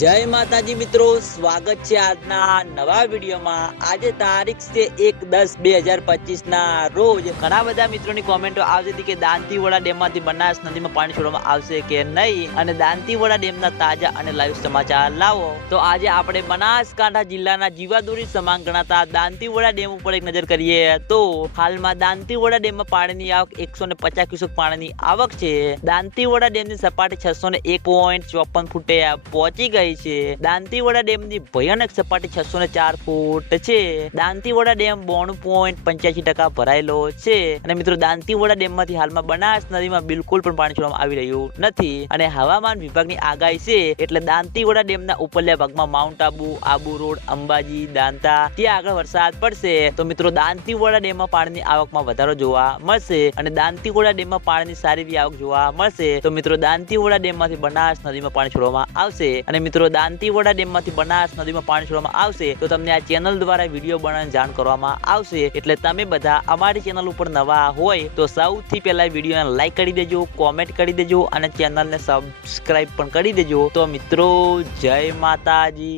જય માતાજી મિત્રો, સ્વાગત છે આજના નવા વિડીયોમાં. આજે તારીખ છે એક દસ બે હજાર પચીસ ના રોજ. ઘણા બધા મિત્રોની કોમેન્ટો આવતી હતી કે દાંતીવાડા ડેમમાંથી બનાસ નદીમાં પાણી છોડવામાં આવશે કે નહીં? અને દાંતીવાડા ડેમના તાજા અને લાઈવ સમાચાર લાવો. તો આજે આપણે બનાસકાંઠા જિલ્લાના જીવાદોરી સમાન ગણાતા દાંતીવાડા ડેમ ઉપર એક નજર કરીએ તો હાલમાં દાંતીવાડા ડેમમાં પાણીની આવક એકસો ને પચાસ ક્યુસેક પાણીની આવક છે. દાંતીવાડા ડેમની સપાટી છસો ને એક પોઈન્ટ ચોપન ફૂટે પહોંચી ગઈ છે. દાંતીવાડા ડેમની ભયાનક સપાટી છસો ને ચાર ફૂટ છે. દાંતીવાડા ડેમ બોણું પોઈન્ટ પંચ્યાસી ટકા ભરાયેલો છે. અને મિત્રો, દાંતીવાડા ડેમમાંથી હાલમાં બનાસ નદીમાં બિલકુલ પણ પાણી છોડવામાં આવી રહ્યું નથી. અને હવામાન વિભાગની આગાહી છે, એટલે દાંતીવાડા ડેમના ઉપરલા ભાગમાં માઉન્ટ આબુ આબુ રોડ, અંબાજી, દાંતા, ત્યાં આગળ વરસાદ પડશે. તો મિત્રો, દાંતીવાડા ડેમમાં પાણીની આવકમાં વધારો જોવા મળશે અને દાંતીવાડા ડેમમાં પાણીની સારી આવક જોવા મળશે. તો મિત્રો, દાંતીવાડા ડેમમાંથી બનાસ નદીમાં પાણી છોડવામાં આવશે. અને મિત્રો દાંતીવાડા ડેમમાંથી બનાસ નદીમાં પાણી છોડવામાં આવશે, તો તમને આ ચેનલ દ્વારા વીડિયો બનાવીને જાણ કરવામાં આવશે. એટલે તમે બધા અમારી ચેનલ ઉપર નવા હોય, તો સૌથી પહેલા વિડીયોને લાઈક કરી દેજો કોમેન્ટ કરી દેજો, અને ચેનલને સબસ્ક્રાઈબ પણ કરી દેજો. તો મિત્રો, જય માતાજી.